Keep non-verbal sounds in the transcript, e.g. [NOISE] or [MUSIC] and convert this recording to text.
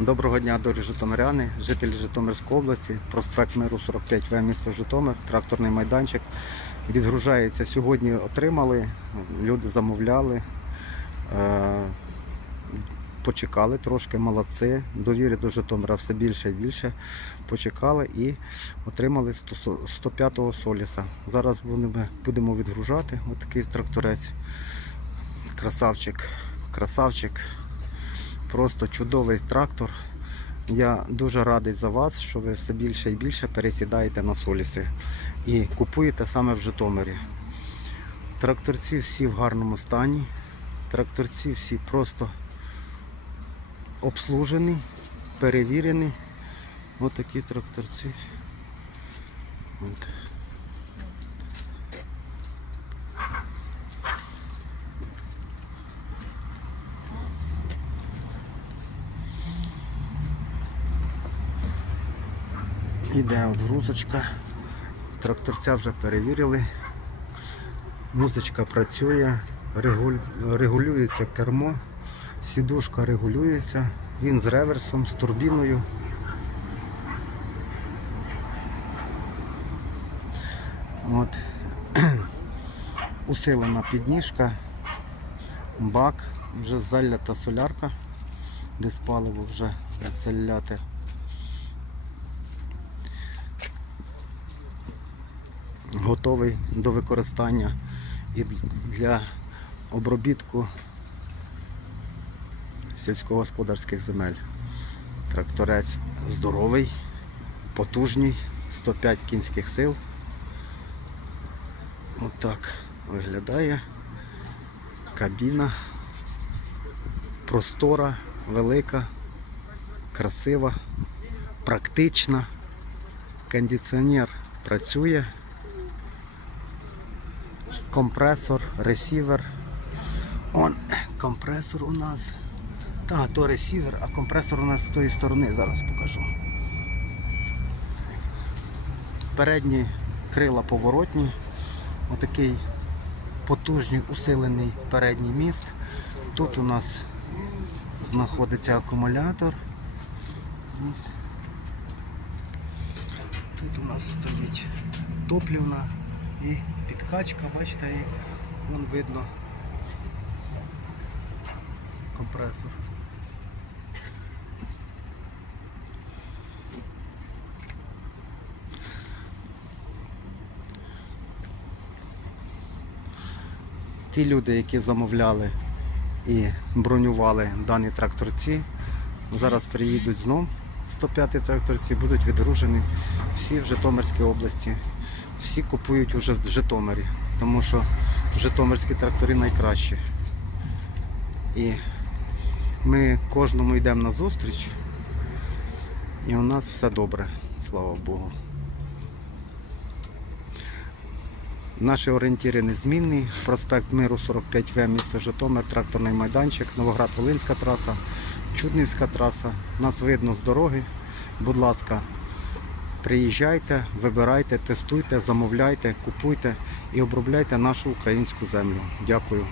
Доброго дня, дорогі Житомиряни, жителі Житомирської області, проспект Миру 45В, місто Житомир, тракторний майданчик. Відгружається сьогодні. Отримали, люди замовляли, е, почекали трошки, молодці. Довіри до Житомира все більше і більше. Почекали і отримали 105-го соліса. Зараз будемо, відгружати. Отакий тракторець. Красавчик, красавчик. Просто чудовий трактор. Я дуже радий за вас, що ви все більше і більше пересідаєте на соліси і купуєте саме в Житомирі. Тракторці всі в гарному стані. Тракторці всі просто обслужені, перевірені. Ось такі тракторці. От. Іде от грузочка. Тракторця вже перевірили. Музичка працює, регулюється кермо, сідушка регулюється, він з реверсом, з турбіною. От. [CLEARS THROAT] Усилена підніжка, бак, вже залята солярка, десь паливо вже заляте. Готовий до використання і для обробітку сільськогосподарських земель. Тракторець здоровий, потужний, 105 кінських сил. Отак виглядає. Кабіна простора, велика, красива, практична. Кондиціонер працює компресор, ресівер. Он компресор у нас. Так, то ресівер, а компресор у нас з тої сторони, зараз покажу. Передні крила поворотні. Отакий потужний усилений передній міст. Тут у нас знаходиться акумулятор. Тут у нас стоїть топлівна і підкачка, бачите, і вон видно компресор. Ті люди, які замовляли і бронювали дані тракторці, зараз приїдуть знов 105 тракторці, будуть відгружені всі в Житомирській області. Всі купують уже в Житомирі, тому що Житомирські трактори найкращі. І ми кожному йдемо на зустріч, і у нас все добре, слава Богу. Наші орієнтири незмінні. Проспект Миру 45В, місто Житомир, тракторний майданчик, Новоград-Волинська траса, Чуднівська траса. Нас видно з дороги. Будь ласка, приїжджайте, вибирайте, тестуйте, замовляйте, купуйте і обробляйте нашу українську землю. Дякую.